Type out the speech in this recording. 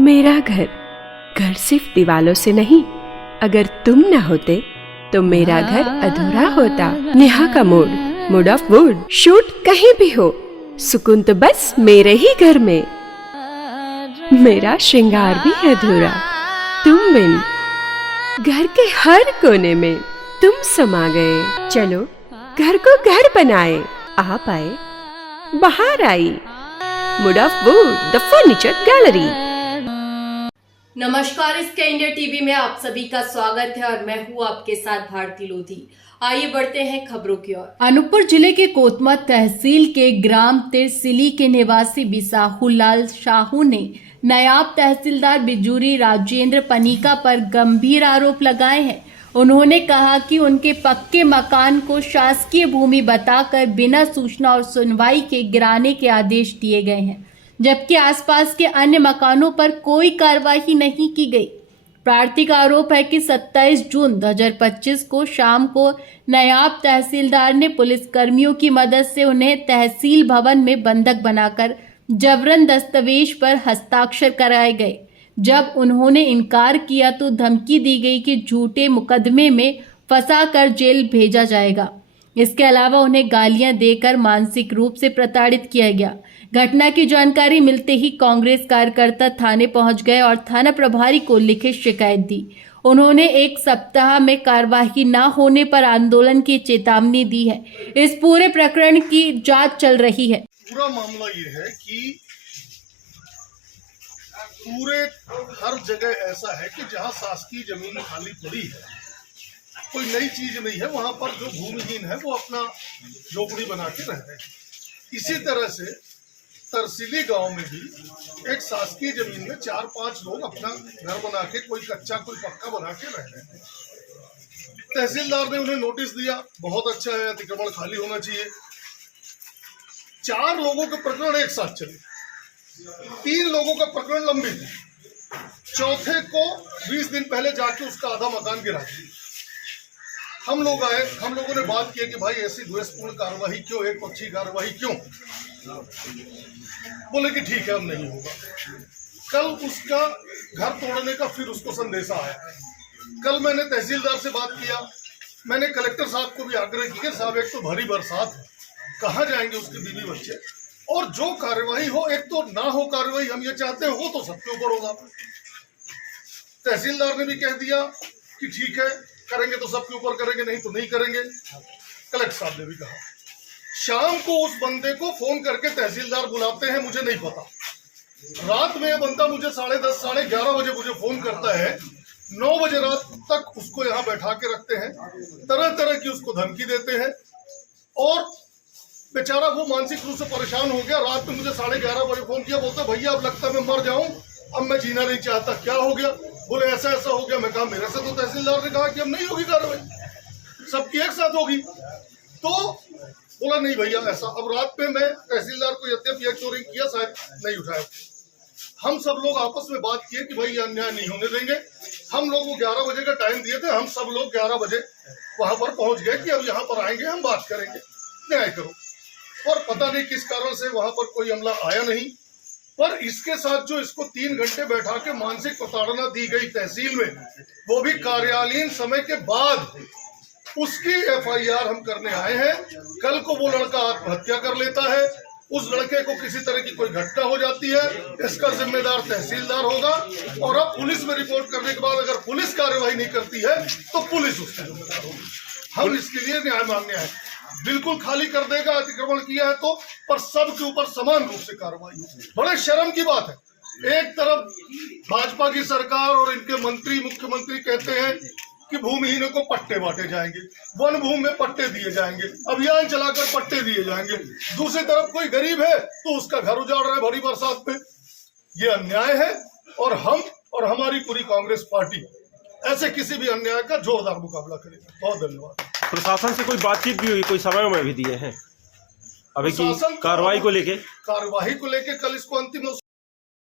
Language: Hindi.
मेरा घर, घर सिर्फ दीवालों से नहीं, अगर तुम न होते तो मेरा घर अधूरा होता। नेहा का मूड ऑफ वुड। शूट कहीं भी हो, सुकून तो बस मेरे ही घर में। मेरा श्रृंगार भी अधूरा तुम बिन। घर के हर कोने में तुम समा गए। चलो घर को घर बनाए। आप आए, बाहर आई। Mood off wood, the furniture gallery. नमस्कार, इसके इंडिया टीवी में आप सभी का स्वागत है और मैं हूँ आपके साथ भारती लोधी। आइए बढ़ते हैं खबरों की ओर। अनूपपुर जिले के कोतमा तहसील के ग्राम तिरसिली के निवासी बिसाहुलाल साहू ने नायब तहसीलदार बिजूरी राजेंद्र पनिका पर गंभीर आरोप लगाए हैं। उन्होंने कहा कि उनके पक्के मकान को शासकीय भूमि बताकर बिना सूचना और सुनवाई के गिराने के आदेश दिए गए हैं, जबकि आसपास के अन्य मकानों पर कोई कार्रवाई नहीं की गई। प्रार्थी का आरोप है कि 27 जून 2025 को शाम को नायब तहसीलदार ने पुलिस कर्मियों की मदद से उन्हें तहसील भवन में बंधक बनाकर जबरन दस्तावेज पर हस्ताक्षर कराए गए। जब उन्होंने इनकार किया तो धमकी दी गई कि झूठे मुकदमे में फंसाकर जेल भेजा जाएगा। इसके अलावा उन्हें गालियां देकर मानसिक रूप से प्रताड़ित किया गया। घटना की जानकारी मिलते ही कांग्रेस कार्यकर्ता थाने पहुंच गए और थाना प्रभारी को लिखित शिकायत दी। उन्होंने 1 सप्ताह में कार्यवाही न होने पर आंदोलन की चेतावनी दी है। इस पूरे प्रकरण की जांच चल रही है। पूरा मामला ये है कि पूरे हर जगह ऐसा है कि जहां शासकीय जमीन खाली पड़ी है, कोई नई चीज नहीं है, वहां पर जो भूमिहीन है वो अपना झोपड़ी बना के रह रहे हैं। इसी तरह से तरसिली गांव में भी एक शासकीय जमीन में 4-5 लोग अपना घर बना के, कोई कच्चा कोई पक्का बना के रह रहे हैं। तहसीलदार ने उन्हें नोटिस दिया, बहुत अच्छा है, अतिक्रमण खाली होना चाहिए। 4 लोगों के प्रकरण एक साथ चले, 3 लोगों का प्रकरण लंबित है। चौथे को 20 दिन पहले जाके उसका आधा मकान गिरा दिया। हम लोग आए, हम लोगों ने बात की कि भाई ऐसी द्वेषपूर्ण कार्रवाई क्यों, एक पक्षी कार्रवाई क्यों? बोले कि ठीक है, अब नहीं होगा। कल उसका घर तोड़ने का फिर उसको संदेशा आया। कल मैंने तहसीलदार से बात किया, मैंने कलेक्टर साहब को भी आग्रह किया, साहब एक तो भारी बरसात है, कहाँ जाएंगे उसके बीवी बच्चे, और जो कार्रवाई हो, एक तो ना हो कार्रवाई, हम ये चाहते हैं, वो तो सबके ऊपर होगा। तहसीलदार ने भी कह दिया कि ठीक है, करेंगे तो सबके ऊपर करेंगे, नहीं तो नहीं करेंगे। कलेक्टर साहब ने भी कहा। शाम को उस बंदे को फोन करके तहसीलदार बुलाते हैं, मुझे नहीं पता। रात में बंदा मुझे 10:30 साढ़े 11 बजे मुझे फोन करता है। 9 बजे रात तक उसको यहाँ बैठा के रखते हैं, तरह तरह की उसको धमकी देते हैं, और बेचारा वो मानसिक रूप से परेशान हो गया। रात में मुझे 11:30 बजे फोन किया, बोलता भैया अब लगता है मैं मर जाऊं, अब मैं जीना नहीं चाहता। क्या हो गया? बोले ऐसा ऐसा हो गया। मैं कहा मेरे से तो तहसीलदार ने कहा कि अब नहीं होगी कार्रवाई, सबकी एक साथ होगी। तो बोला नहीं भैया ऐसा। अब रात में मैं तहसीलदार को यद्यपि एक दो रिंग किया, शायद नहीं उठाया। हम सब लोग आपस में बात किए कि भाई अन्याय नहीं होने देंगे। हम लोग को 11 बजे का टाइम दिए थे, हम सब लोग 11 बजे वहां पर पहुंच गए कि अब यहाँ पर आएंगे, हम बात करेंगे, न्याय करो। और पता नहीं किस कारण से वहां पर कोई अमला आया नहीं। पर इसके साथ जो इसको 3 घंटे बैठा के मानसिक प्रताड़ना दी गई तहसील में, वो भी कार्यालयीन समय के बाद, उसकी FIR हम करने आए हैं। कल को वो लड़का आत्महत्या कर लेता है, उस लड़के को किसी तरह की कोई घटना हो जाती है, इसका जिम्मेदार तहसीलदार होगा। और अब पुलिस में रिपोर्ट करने के बाद अगर पुलिस कार्रवाई नहीं करती है तो पुलिस उसका जिम्मेदार होगी। हम इसके लिए न्याय मांगने आए। बिल्कुल खाली कर देगा, अतिक्रमण किया है तो, पर सबके ऊपर समान रूप से कार्रवाई हो। बड़े शर्म की बात है, एक तरफ भाजपा की सरकार और इनके मंत्री, मुख्यमंत्री कहते हैं कि भूमिहीनों को पट्टे बांटे जाएंगे, वन भूमि में पट्टे दिए जाएंगे, अभियान चलाकर पट्टे दिए जाएंगे। दूसरी तरफ कोई गरीब है तो उसका घर उजाड़ रहा है भरी बरसात में। ये अन्याय है, और हम और हमारी पूरी कांग्रेस पार्टी ऐसे किसी भी अन्याय का जोरदार मुकाबला करेगी। बहुत धन्यवाद। प्रशासन से कोई बातचीत भी हुई, कोई समय में भी दिए हैं अभी की कार्रवाई को लेके? कार्यवाही को लेके कल इसको अंतिम